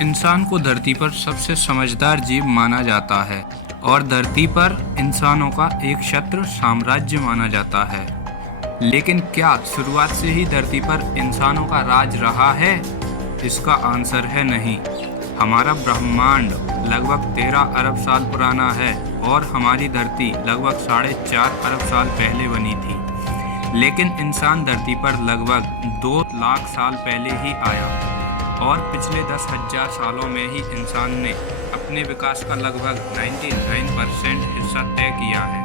इंसान को धरती पर सबसे समझदार जीव माना जाता है और धरती पर इंसानों का एक छत्र साम्राज्य माना जाता है। लेकिन क्या शुरुआत से ही धरती पर इंसानों का राज रहा है? इसका आंसर है नहीं। हमारा ब्रह्मांड लगभग 13 अरब साल पुराना है और हमारी धरती लगभग 4.5 अरब साल पहले बनी थी। लेकिन इंसान धरती पर लगभग 2 लाख साल पहले ही आया और पिछले 10,000 सालों में ही इंसान ने अपने विकास का लगभग 99% हिस्सा तय किया है।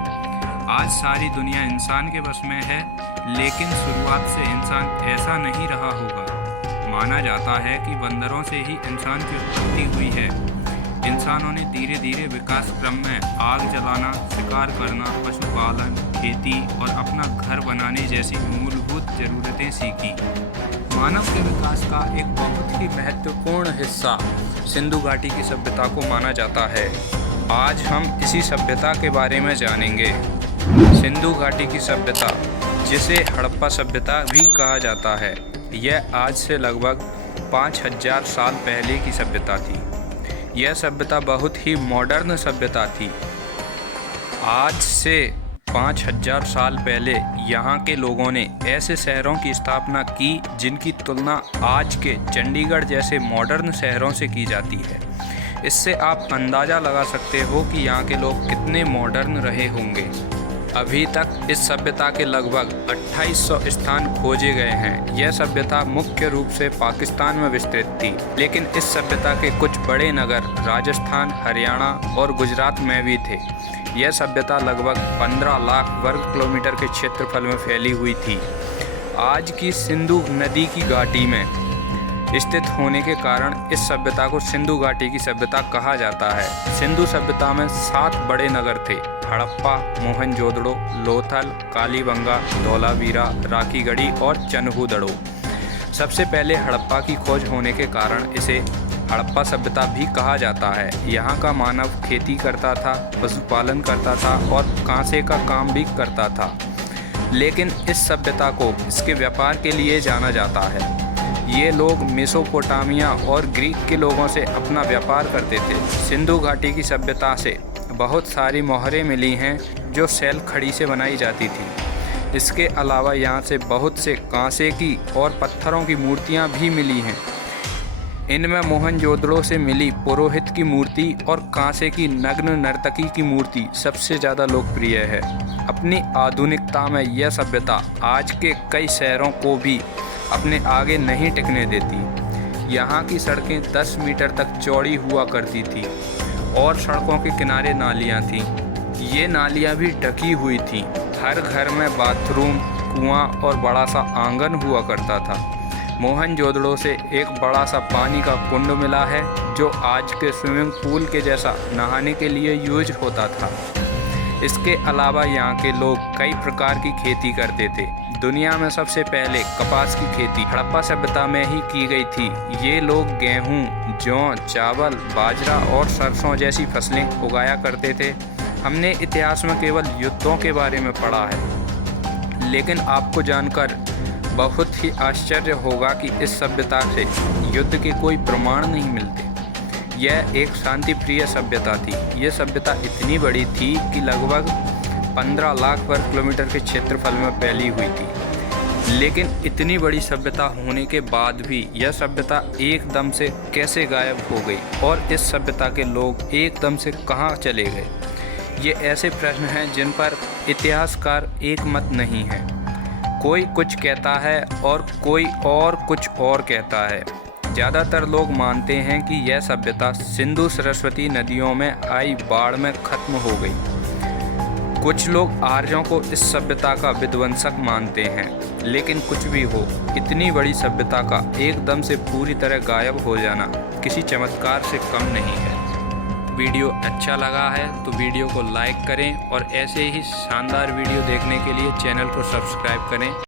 आज सारी दुनिया इंसान के बस में है, लेकिन शुरुआत से इंसान ऐसा नहीं रहा होगा। माना जाता है कि बंदरों से ही इंसान की उत्पत्ति हुई है। इंसानों ने धीरे धीरे विकास क्रम में आग जलाना, शिकार करना, पशुपालन, खेती और अपना घर बनाने जैसी मूलभूत ज़रूरतें सीखी। मानव के विकास का एक बहुत ही महत्वपूर्ण हिस्सा सिंधु घाटी की सभ्यता को माना जाता है। आज हम इसी सभ्यता के बारे में जानेंगे। सिंधु घाटी की सभ्यता, जिसे हड़प्पा सभ्यता भी कहा जाता है, यह आज से लगभग 5,000 साल पहले की सभ्यता थी। यह सभ्यता बहुत ही मॉडर्न सभ्यता थी। आज से 5,000 साल पहले यहाँ के लोगों ने ऐसे शहरों की स्थापना की जिनकी तुलना आज के चंडीगढ़ जैसे मॉडर्न शहरों से की जाती है। इससे आप अंदाज़ा लगा सकते हो कि यहाँ के लोग कितने मॉडर्न रहे होंगे। अभी तक इस सभ्यता के लगभग 2800 स्थान खोजे गए हैं। यह सभ्यता मुख्य रूप से पाकिस्तान में विस्तृत थी, लेकिन इस सभ्यता के कुछ बड़े नगर राजस्थान, हरियाणा और गुजरात में भी थे। यह सभ्यता लगभग 15 लाख वर्ग किलोमीटर के क्षेत्रफल में फैली हुई थी। आज की सिंधु नदी की घाटी में स्थित होने के कारण इस सभ्यता को सिंधु घाटी की सभ्यता कहा जाता है। सिंधु सभ्यता में 7 बड़े नगर थे: हड़प्पा, मोहनजोदड़ो, लोथल, कालीबंगा, धौलावीरा, राखीगढ़ी और चन्हूदड़ो। सबसे पहले हड़प्पा की खोज होने के कारण इसे हड़प्पा सभ्यता भी कहा जाता है। यहाँ का मानव खेती करता था, पशुपालन करता था और कांसे का काम भी करता था। लेकिन इस सभ्यता को इसके व्यापार के लिए जाना जाता है। ये लोग मेसोपोटामिया और ग्रीक के लोगों से अपना व्यापार करते थे। सिंधु घाटी की सभ्यता से बहुत सारी मोहरें मिली हैं जो सैल खड़ी से बनाई जाती थी। इसके अलावा यहाँ से बहुत से कांसे की और पत्थरों की मूर्तियाँ भी मिली हैं। इनमें मोहनजोदड़ो से मिली पुरोहित की मूर्ति और कांसे की नग्न नर्तकी की मूर्ति सबसे ज़्यादा लोकप्रिय है। अपनी आधुनिकता में यह सभ्यता आज के कई शहरों को भी अपने आगे नहीं टिकने देती। यहाँ की सड़कें 10 मीटर तक चौड़ी हुआ करती थी और सड़कों के किनारे नालियाँ थीं। ये नालियाँ भी ढकी हुई थीं। हर घर में बाथरूम, कुआं और बड़ा सा आंगन हुआ करता था। मोहनजोदड़ो से एक बड़ा सा पानी का कुंड मिला है जो आज के स्विमिंग पूल के जैसा नहाने के लिए यूज होता था। इसके अलावा यहाँ के लोग कई प्रकार की खेती करते थे। दुनिया में सबसे पहले कपास की खेती हड़प्पा सभ्यता में ही की गई थी। ये लोग गेहूँ, जौ, चावल, बाजरा और सरसों जैसी फसलें उगाया करते थे। हमने इतिहास में केवल युद्धों के बारे में पढ़ा है, लेकिन आपको जानकर बहुत ही आश्चर्य होगा कि इस सभ्यता से युद्ध के कोई प्रमाण नहीं मिलते। यह एक शांति प्रिय सभ्यता थी। यह सभ्यता इतनी बड़ी थी कि लगभग 15 लाख वर्ग किलोमीटर के क्षेत्रफल में फैली हुई थी। लेकिन इतनी बड़ी सभ्यता होने के बाद भी यह सभ्यता एकदम से कैसे गायब हो गई और इस सभ्यता के लोग एकदम से कहाँ चले गए? ये ऐसे प्रश्न हैं जिन पर इतिहासकार एक मत नहीं है। कोई कुछ कहता है और कोई और कुछ और कहता है। ज़्यादातर लोग मानते हैं कि यह सभ्यता सिंधु सरस्वती नदियों में आई बाढ़ में ख़त्म हो गई। कुछ लोग आर्यों को इस सभ्यता का विध्वंसक मानते हैं। लेकिन कुछ भी हो, इतनी बड़ी सभ्यता का एकदम से पूरी तरह गायब हो जाना किसी चमत्कार से कम नहीं है। वीडियो अच्छा लगा है तो वीडियो को लाइक करें और ऐसे ही शानदार वीडियो देखने के लिए चैनल को सब्सक्राइब करें।